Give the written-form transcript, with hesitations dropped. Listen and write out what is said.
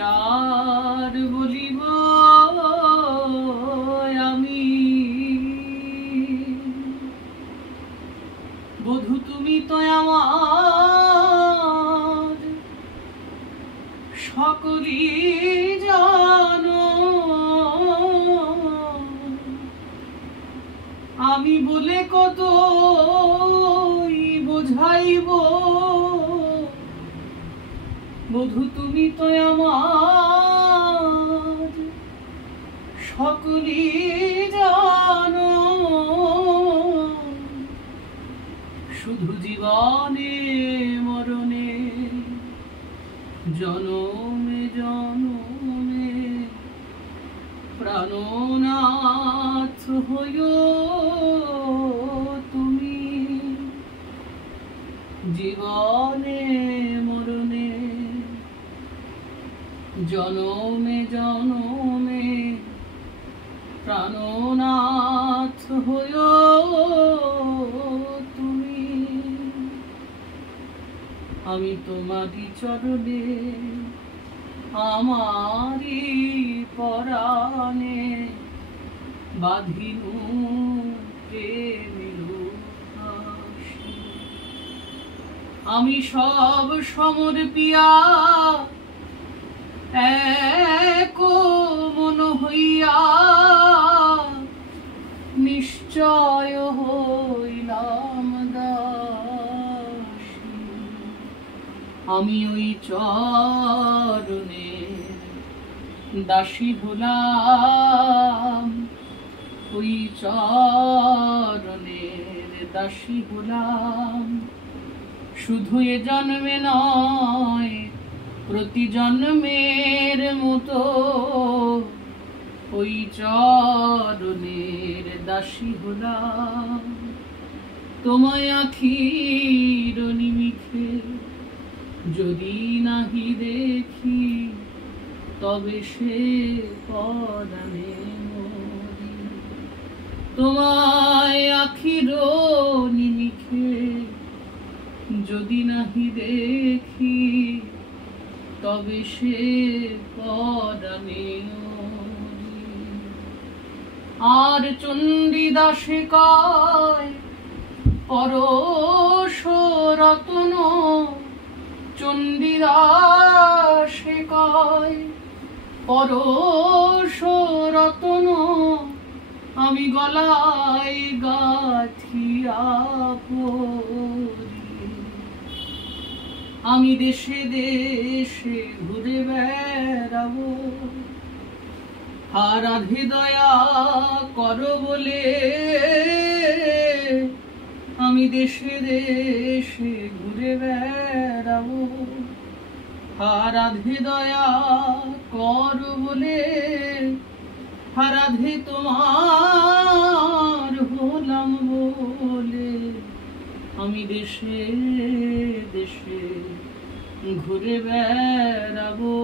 আর বলিব আমি বধূ তুমি তো আমার সকলই জানো আমি বলে কত বোঝাইব বধূ তুমি তো আমার সকলই জানো শুধু জীবনে মরণে জনমে জনমে প্রাণনাথ হইও তুমি জীবনে মরণে জনমে জনমে প্রাণনাথ হইও তুমি আমি তোমারই চরণে আমারি পরাণে বাঁধিনু প্রেমের ফাঁসি আমি সব সমর্পিয়া এক মন হইয়া নিশ্চয় হইলাম দাসী আমি ওই চরণে দাসী হলাম ওই চরণের দাসী হলাম শুধু এ জন্মে নয় প্রতি জন্মের মতো ওই চরণের দাসী হলাম তোমায় আখির নিমিখে যদি নাহি দেখি তবে সে পরাণে মরি তোমায় আখির নিমিখে যদি নাহি দেখি তবে সে পরাণে মরি আর চণ্ডীদাসে কয় পরশ রতন চণ্ডীদাসে কয় পরশ রতন আমি গলায় গাঁথিয়া পরি আমি দেশে দেশে ঘুরে বেড়াবো আর রাধে দয়া করো বলে আমি দেশে দেশে ঘুরে বেড়াবো আর রাধে দয়া করো বলে আর রাধে তোমার হলাম বলে আমি দেশে দেশে ঘুরে বেড়াবো।